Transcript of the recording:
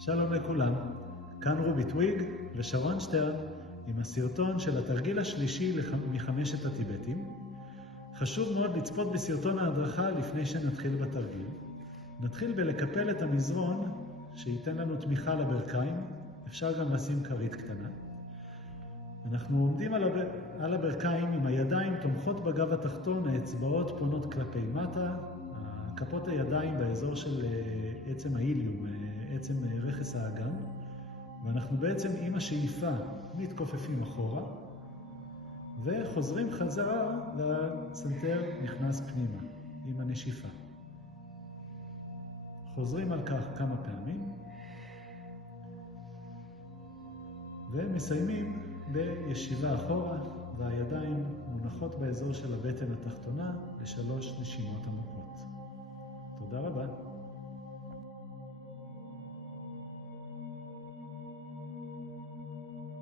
שלום לכולם, כאן רובי טוויג ושרון שטרן עם הסרטון של התרגיל השלישי מחמשת הטיבטים. חשוב מאוד לצפות בסרטון ההדרכה לפני שנתחיל בתרגיל. נתחיל בלקפל את המזרון שייתן לנו תמיכה לברכיים, אפשר גם לשים כרית קטנה. אנחנו עומדים על הברכיים עם הידיים תומכות בגב התחתון, האצבעות פונות כלפי מטה, כפות הידיים באזור של עצם האיליום, עצם רכס האגן, ואנחנו בעצם עם השאיפה מתכופפים אחורה וחוזרים חזרה והצנתר נכנס פנימה עם הנשיפה. חוזרים על כך כמה פעמים ומסיימים בישיבה אחורה והידיים מונחות באזור של הבטן התחתונה ל3 נשימות עמוקות. תודה רבה.